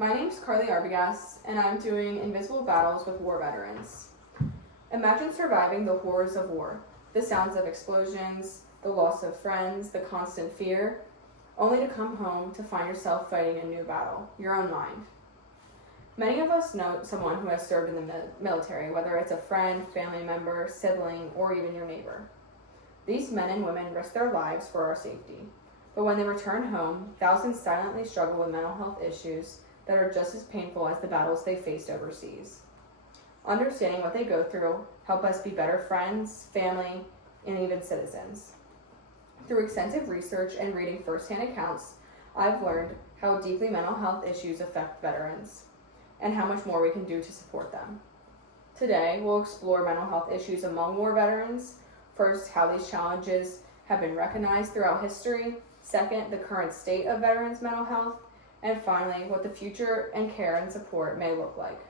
my name's Carly Arbogast, and I'm doing Invisible Battles with War Veterans. Imagine surviving the horrors of war, the sounds of explosions, the loss of friends, the constant fear, only to come home to find yourself fighting a new battle, your own mind. Many of us know someone who has served in the military, whether it's a friend, family member, sibling, or even your neighbor. These men and women risk their lives for our safety. But when they return home, thousands silently struggle with mental health issues that are just as painful as the battles they faced overseas. Understanding what they go through help us be better friends, family, and even citizens. Through extensive research and reading firsthand accounts, I've learned how deeply mental health issues affect veterans and how much more we can do to support them. Today, we'll explore mental health issues among war veterans. First, how these challenges have been recognized throughout history. Second, the current state of veterans' mental health. And finally, what the future and care and support may look like.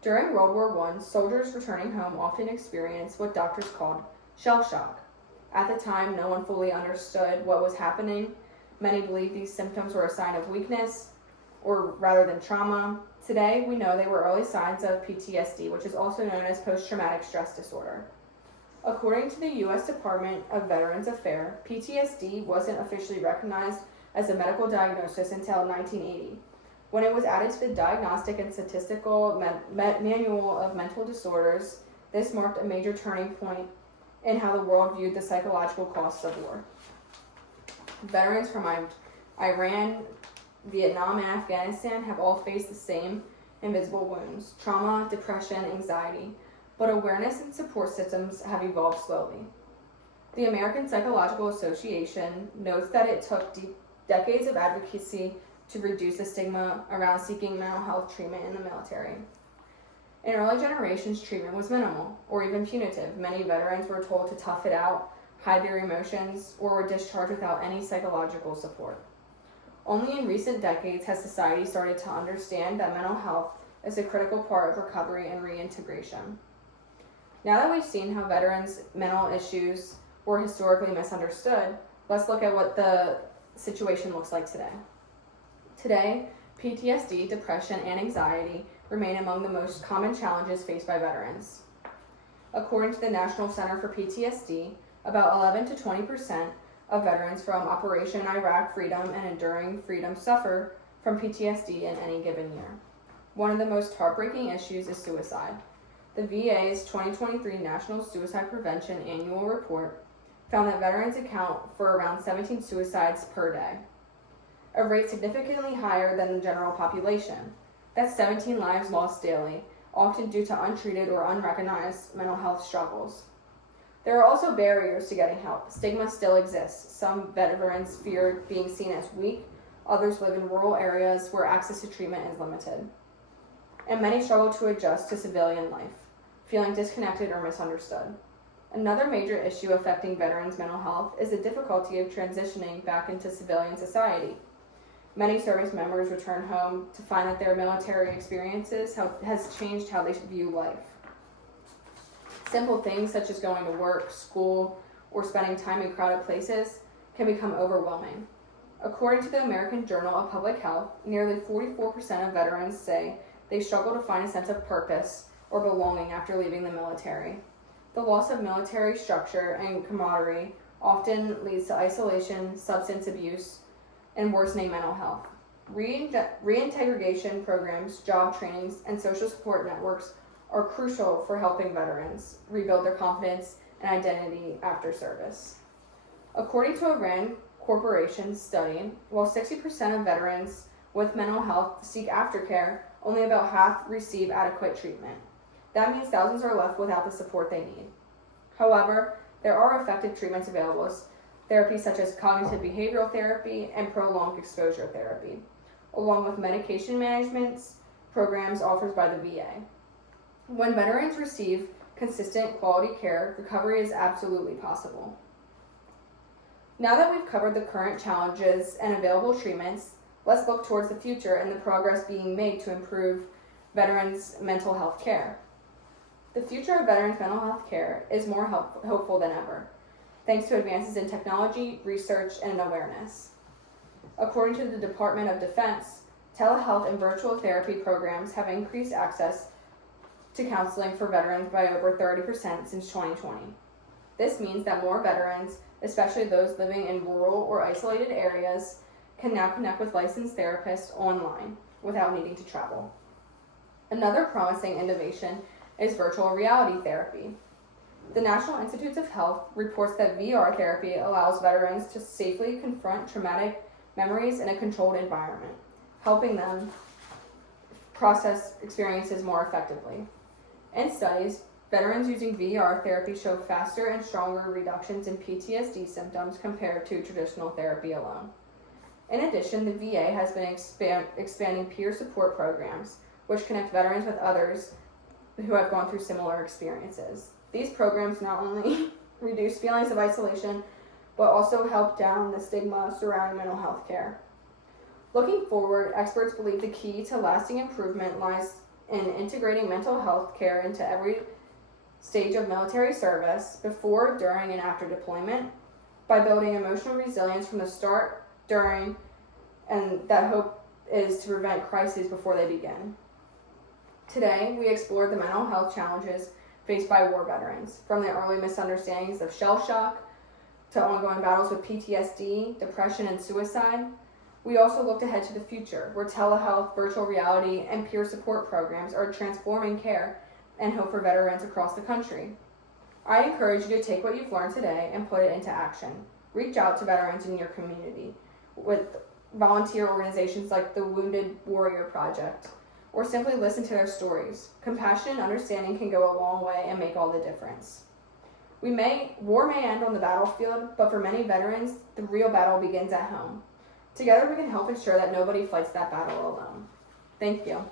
During World War I, soldiers returning home often experienced what doctors called shell shock. At the time, no one fully understood what was happening. Many believed these symptoms were a sign of weakness, or rather than trauma. Today, we know they were early signs of PTSD, which is also known as post-traumatic stress disorder. According to the U.S. Department of Veterans Affairs, PTSD wasn't officially recognized as a medical diagnosis until 1980, when it was added to the Diagnostic and Statistical Manual of Mental Disorders. This marked a major turning point in how the world viewed the psychological costs of war. Veterans from Iran, Vietnam, and Afghanistan have all faced the same invisible wounds: trauma, depression, anxiety. But awareness and support systems have evolved slowly. The American Psychological Association notes that it took decades of advocacy to reduce the stigma around seeking mental health treatment in the military. In early generations, treatment was minimal or even punitive. Many veterans were told to tough it out, hide their emotions, or were discharged without any psychological support. Only in recent decades has society started to understand that mental health is a critical part of recovery and reintegration. Now that we've seen how veterans' mental issues were historically misunderstood, let's look at what the situation looks like today. Today, PTSD, depression, and anxiety remain among the most common challenges faced by veterans. According to the National Center for PTSD, about 11 to 20% of veterans from Operation Iraq Freedom and Enduring Freedom suffer from PTSD in any given year. One of the most heartbreaking issues is suicide. The VA's 2023 National Suicide Prevention Annual Report found that veterans account for around 17 suicides per day, a rate significantly higher than the general population. That's 17 lives lost daily, often due to untreated or unrecognized mental health struggles. There are also barriers to getting help. Stigma still exists. Some veterans fear being seen as weak. Others live in rural areas where access to treatment is limited. And many struggle to adjust to civilian life, feeling disconnected or misunderstood. Another major issue affecting veterans' mental health is the difficulty of transitioning back into civilian society. Many service members return home to find that their military experiences has changed how they view life. Simple things such as going to work, school, or spending time in crowded places can become overwhelming. According to the American Journal of Public Health, nearly 44% of veterans say they struggle to find a sense of purpose or belonging after leaving the military. The loss of military structure and camaraderie often leads to isolation, substance abuse, and worsening mental health. Reintegration programs, job trainings, and social support networks are crucial for helping veterans rebuild their confidence and identity after service. According to a Rand Corporation study, while 60% of veterans with mental health seek aftercare, only about half receive adequate treatment. That means thousands are left without the support they need. However, there are effective treatments available, therapies such as cognitive behavioral therapy and prolonged exposure therapy, along with medication management programs offered by the VA. When veterans receive consistent quality care, recovery is absolutely possible. Now that we've covered the current challenges and available treatments, let's look towards the future and the progress being made to improve veterans' mental health care. The future of veterans' mental health care is more hopeful than ever, thanks to advances in technology, research, and awareness. According to the Department of Defense, telehealth and virtual therapy programs have increased access to counseling for veterans by over 30% since 2020. This means that more veterans, especially those living in rural or isolated areas, can now connect with licensed therapists online without needing to travel. Another promising innovation is virtual reality therapy. The National Institutes of Health reports that VR therapy allows veterans to safely confront traumatic memories in a controlled environment, helping them process experiences more effectively. In studies, veterans using VR therapy show faster and stronger reductions in PTSD symptoms compared to traditional therapy alone. In addition, the VA has been expanding peer support programs, which connect veterans with others who have gone through similar experiences. These programs not only reduce feelings of isolation, but also help down the stigma surrounding mental health care. Looking forward, experts believe the key to lasting improvement lies in integrating mental health care into every stage of military service, before, during, and after deployment, by building emotional resilience from the start, during, and that hope is to prevent crises before they begin. Today, we explored the mental health challenges faced by war veterans, from the early misunderstandings of shell shock to ongoing battles with PTSD, depression, and suicide. We also looked ahead to the future, where telehealth, virtual reality, and peer support programs are transforming care and hope for veterans across the country. I encourage you to take what you've learned today and put it into action. Reach out to veterans in your community with volunteer organizations like the Wounded Warrior Project, or simply listen to their stories. Compassion and understanding can go a long way and make all the difference. War may end on the battlefield, but for many veterans, the real battle begins at home. Together we can help ensure that nobody fights that battle alone. Thank you.